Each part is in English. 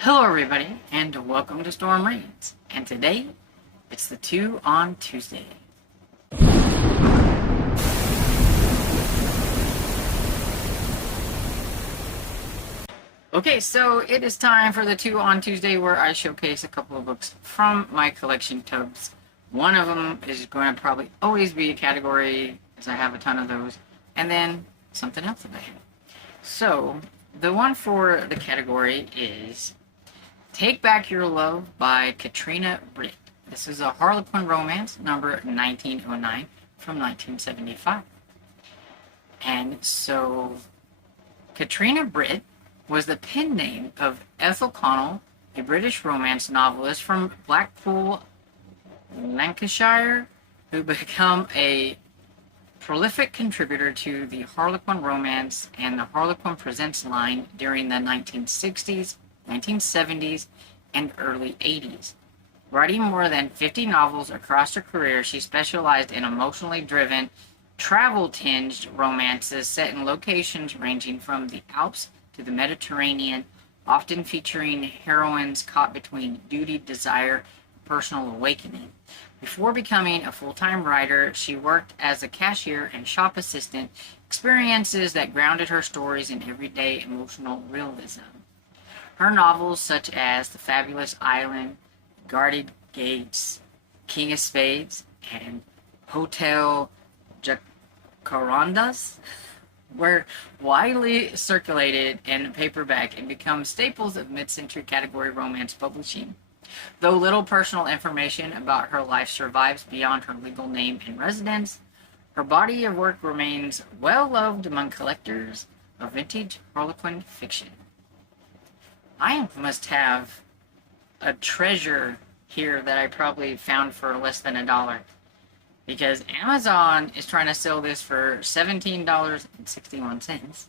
Hello everybody, and welcome to Storm Reads. And today, it's the 2 on Tuesday. Okay, so it is time for the 2 on Tuesday where I showcase a couple of books from my collection tubs. One of them is going to probably always be a category, as I have a ton of those, and then something else that I have. So, the one for the category is Take Back Your Love by Katrina Britt. This is a Harlequin romance, number 1909 from 1975. And so, Katrina Britt was the pen name of Ethel Connell, a British romance novelist from Blackpool, Lancashire, who became a prolific contributor to the Harlequin romance and the Harlequin Presents line during the 1960s, 1970s, and early 80s. Writing more than 50 novels across her career, she specialized in emotionally driven, travel-tinged romances set in locations ranging from the Alps to the Mediterranean, often featuring heroines caught between duty, desire, and personal awakening. Before becoming a full-time writer, she worked as a cashier and shop assistant, experiences that grounded her stories in everyday emotional realism. Her novels, such as The Fabulous Island, Guarded Gates, King of Spades, and Hotel Jacarandas, were widely circulated in paperback and become staples of mid-century category romance publishing. Though little personal information about her life survives beyond her legal name and residence, her body of work remains well loved among collectors of vintage Harlequin fiction. I must have a treasure here that I probably found for less than $1, because Amazon is trying to sell this for $17.61.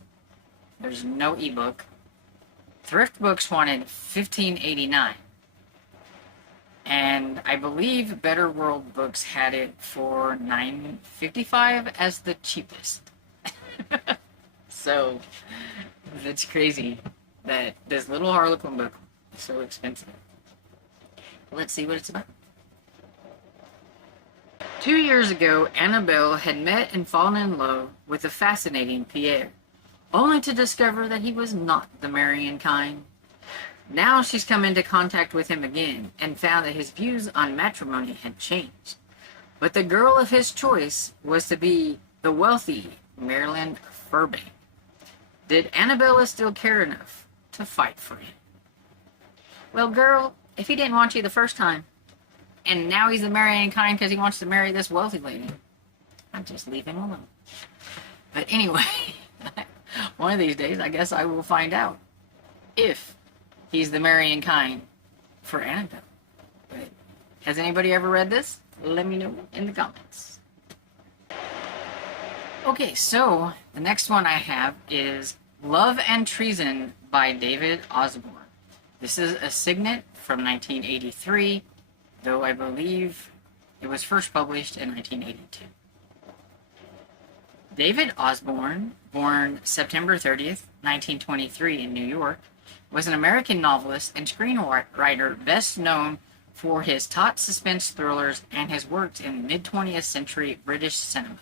There's no ebook. Thrift Books wanted $15.89, and I believe Better World Books had it for $9.55 as the cheapest. So that's crazy that this little Harlequin book is so expensive. Let's see what it's about. 2 years ago, Annabelle had met and fallen in love with the fascinating Pierre, only to discover that he was not the marrying kind. Now she's come into contact with him again and found that his views on matrimony had changed. But the girl of his choice was to be the wealthy Marilyn Fairbank. Did Annabella still care enough to fight for him? Well, girl, if he didn't want you the first time, and now he's the marrying kind because he wants to marry this wealthy lady, I'd just leave him alone. But anyway, one of these days, I guess I will find out if he's the marrying kind for Annabelle. But has anybody ever read this? Let me know in the comments. Okay, so the next one I have is Love and Treason by David Osborne. This is a signet from 1983, though I believe it was first published in 1982. David Osborne, born September 30th, 1923 in New York, was an American novelist and screenwriter best known for his taut suspense thrillers and his works in mid-20th century British cinema.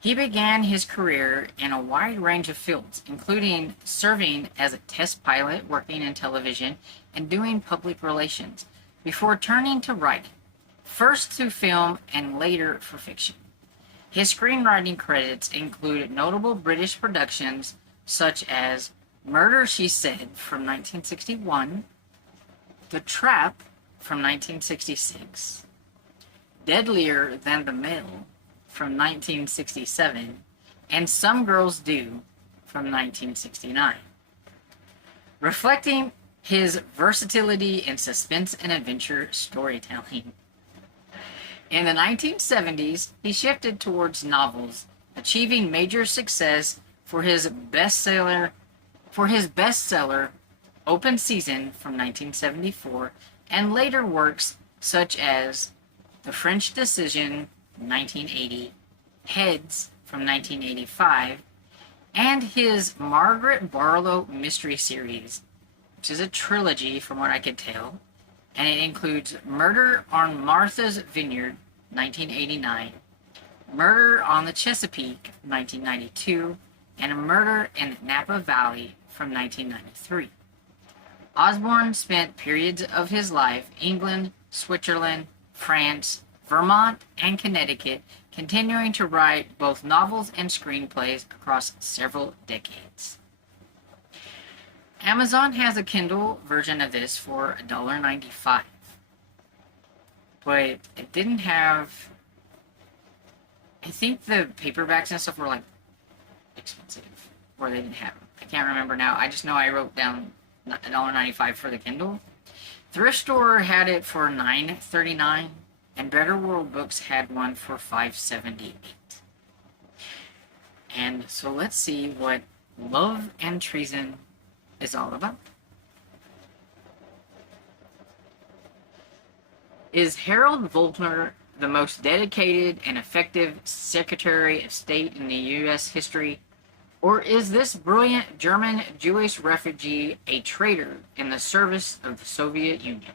He began his career in a wide range of fields, including serving as a test pilot, working in television, and doing public relations, before turning to writing, first to film and later for fiction. His screenwriting credits include notable British productions such as Murder, She Said from 1961, The Trap from 1966, Deadlier Than the Male from 1967, and Some Girls Do from 1969. Reflecting his versatility in suspense and adventure storytelling. In the 1970s, he shifted towards novels, achieving major success for his bestseller Open Season from 1974, and later works such as The French Decision 1980, Heads from 1985, and his Margaret Barlow mystery series, which is a trilogy from what I could tell. And it includes Murder on Martha's Vineyard, 1989, Murder on the Chesapeake, 1992, and a Murder in Napa Valley from 1993. Osborne spent periods of his life England, Switzerland, France, Vermont, and Connecticut, continuing to write both novels and screenplays across several decades. Amazon has a Kindle version of this for $1.95, but it didn't have... I think the paperbacks and stuff were like expensive, or they didn't have them. I can't remember now. I just know I wrote down $1.95 for the Kindle. Thrift Store had it for $9.39, and Better World Books had one for $5.78. And so let's see what Love and Treason is all about. Is Harold Volcker the most dedicated and effective Secretary of State in the U.S. history? Or is this brilliant German Jewish refugee a traitor in the service of the Soviet Union?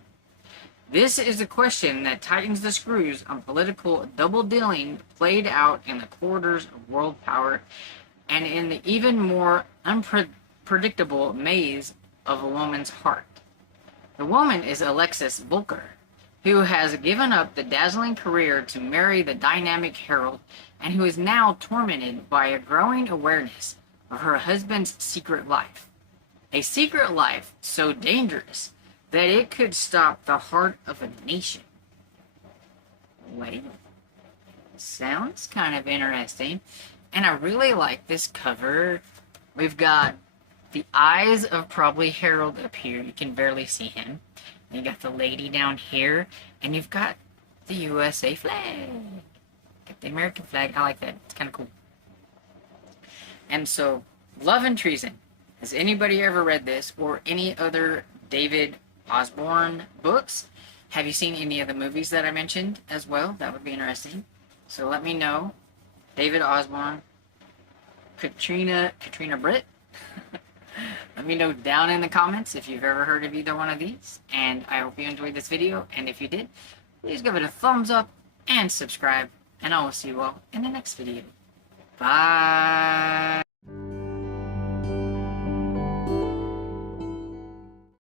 This is a question that tightens the screws on political double-dealing played out in the corridors of world power and in the even more unpredictable maze of a woman's heart. The woman is Alexis Volker, who has given up the dazzling career to marry the dynamic Harold, and who is now tormented by a growing awareness of her husband's secret life. A secret life so dangerous that it could stop the heart of a nation. Wait, sounds kind of interesting. And I really like this cover. We've got the eyes of probably Harold up here. You can barely see him. You got the lady down here, and you've got the USA flag. Got the American flag. I like that. It's kind of cool. And so, Love and Treason. Has anybody ever read this or any other David Osborne books? Have you seen any of the movies that I mentioned as well? That would be interesting. So let me know. David Osborne, Katrina Britt. Let me know down in the comments if you've ever heard of either one of these. And I hope you enjoyed this video. And if you did, please give it a thumbs up and subscribe. And I will see you all in the next video. Bye.